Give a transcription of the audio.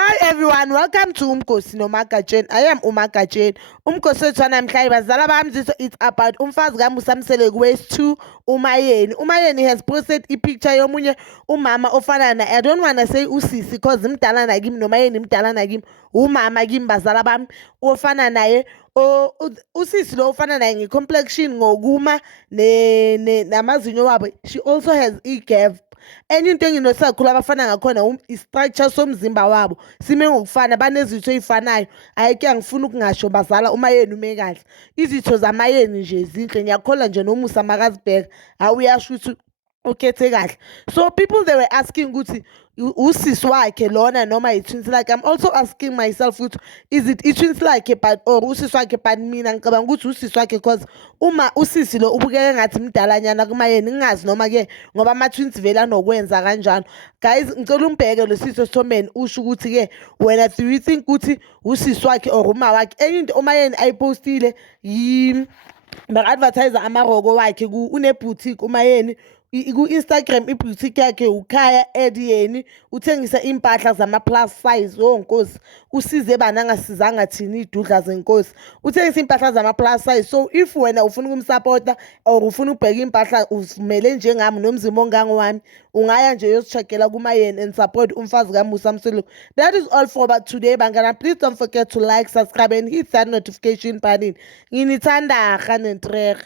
Hi everyone, welcome to Umkosi no Magajeni. I am Umagajeni. Umkosi wethu namhlanje bazala bami ziso it's about umfazi kaMusamsele kwethu uMayeni. Umayeni has posted a picture yomunye umama ofana na I don't want to say usisi because mdala nakimi noMayeni mdala nakimi. Umama kimi bazala bami ofana naye usisi lo ofana naye ngecomplexion ngokuma namazinyo wabo. She also has e-gap. Enye into enginosakhula abafana ngakhona i-structure somzimba wabo sime ngokufana banezitho ey'fanayo. Hhayi-ke angifuni ukungasho bazala uMayeni ume kahle. Izitho zaMayeni nje zinhle ngiyakholwa nje nomusa makazibheka hhayi uyasho ukuthi ukhethe kahle. So people they were asking ukuthi usisi wakhe lona noma i-twins like I'm also asking myself ukuthi is it i-twins lakhe but or usisi wakhe but mina ngicabanga ukuthi usisi wakhe because uma usisi lo ubukeka ngathi mdalanyana kuMayeni ngingazi noma-ke ngoba ama-twins vele anokwenza kanjalo. Guys ngicela umbheke lo sisi esithomeni usho ukuthi-ke wena do you think ukuthi usisi wakhe or uma wakhe. Enye into uMayeni ayipostile baka-advertise amaroko wakhe une-boutique uMayeni ku-Instagram iboutique yakhe ukhaya ediyeni uthengisa impahla zama-plus size. Oh nkosi usize bani angasizanga thina iy'dudla zenkosi uthengisa impahla zama-plus size. So if wena ufuna ukumsapota or ufuna ukubheka impahla uvumele njengami nomzimba ongangowami ungaya nje uyosishekela kuMayeni and support umfazi kaMusamselo. That is all for about today bangana. Please don't forget to like, subscribe and hit that notification button. Nginithanda nentrega.